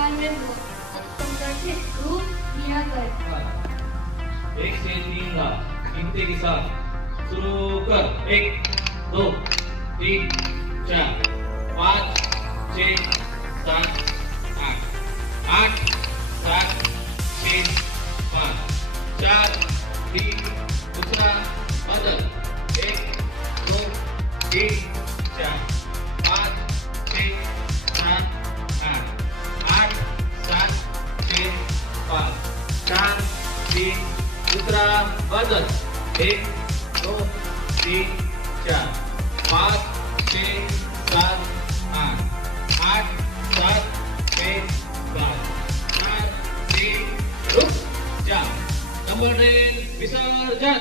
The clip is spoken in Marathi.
नमस्कार मैं उत्तमगढ़ से ग्रुप लिया कर 1 से 3 का गिनती के साथ शुरू कर 1 2 3 4 5 6 7 8 8 7 6 5 4 3 दूसरा बदल 1 2 3 4 5 6 7 8 8 7 6 5 4 3 दूसरा बदल 1 2 3 4 5 6 7 8 8 7 6 5 4 3 रुक जा डंबल ड्रिल विसर्जन।